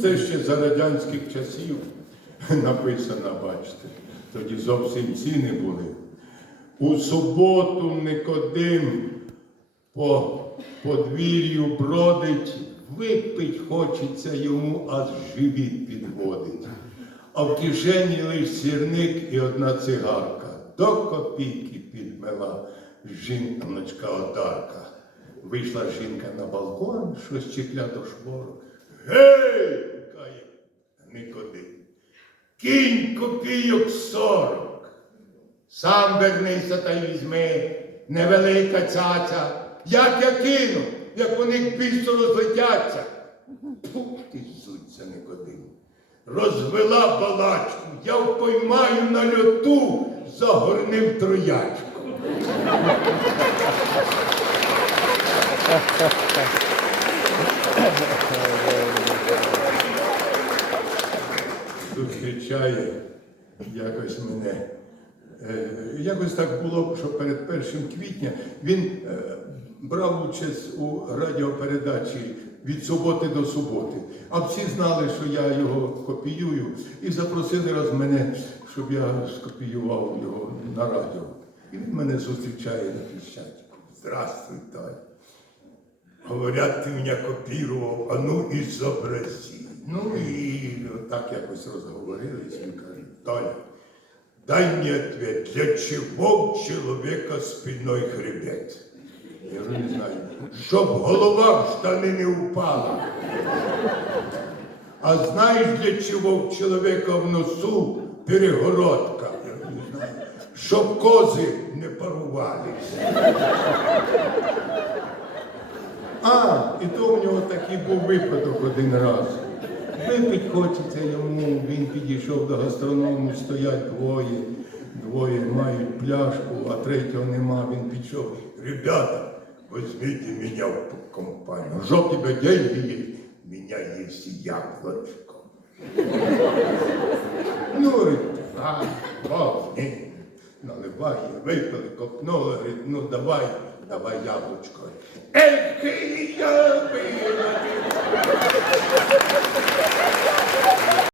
це ще за радянських часів написано, бачите. Тоді зовсім ціни були. У суботу Никодим по подвір'ю бродить, випить хочеться йому, аж живіт підводить. А в кишені лиш сірник і одна цигарка. До копійки підмела жіночка одарка. Вийшла жінка на балкон, щось чіплято шворок. Гей! кає Никодим. Кінь копійок сорок. Сам вернися та візьми, невелика цяця. Як я кину, як вони більше розлетяться. Фу, ти зуться Никодим. Розвела балачку, я впоймаю на льоту, загорнив троячку. Зустрічає якось мене. Е, Якось так було, що перед першим квітня він е, брав участь у радіопередачі від суботи до суботи. А всі знали, що я його копіюю, і запросили раз мене, щоб я скопіював його на радіо. І він мене зустрічає на Хрещатику. Здравствуй, Толя. Говорят, ты меня копировал, а ну изобрази. Ну і так якось розговорились, він каже, Толя, дай мне ответ, для чего у человека спиной хребет? Я говорю, не знаю, щоб голова в штани не упала. А знаєш, для чого в чоловіка в носу перегородка? Я говорю, не знаю, щоб кози не парувались. А, і то в нього такий був випадок один раз. Випить хочеться йому, він підійшов до гастроному, стоять двоє, двоє мають пляшку, а третього нема. Він підійшов. Ребята, возьмите меня в компанию. Что у тебя деньги? У меня есть яблочко. Ну, а, возьми. Наливай, випили, копнули, говорить, ну давай, давай яблучко. Эх, я